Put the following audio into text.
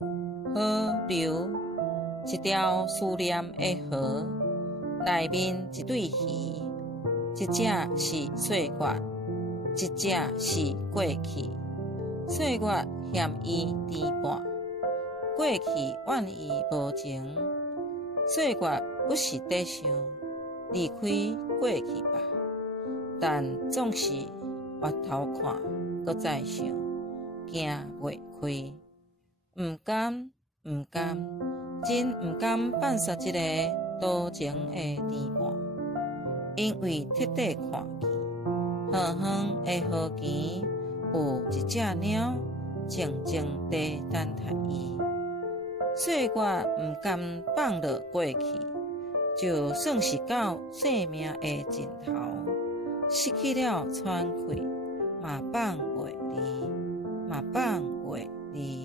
河流，一条思念的河，内面一对鱼，一只是岁月，一只是过去。岁月嫌伊迟半，过去怨伊无情。岁月不是在想离开过去吧，但总是回头看，搁再想，行袂开。毋甘，真毋甘放煞一个多情的甜伴，因为彻底看见，远远的河墘有一只鸟，静静地等待伊。岁月毋甘放落过去，就算是到生命的尽头，失去了喘气，嘛放袂离，嘛放袂离。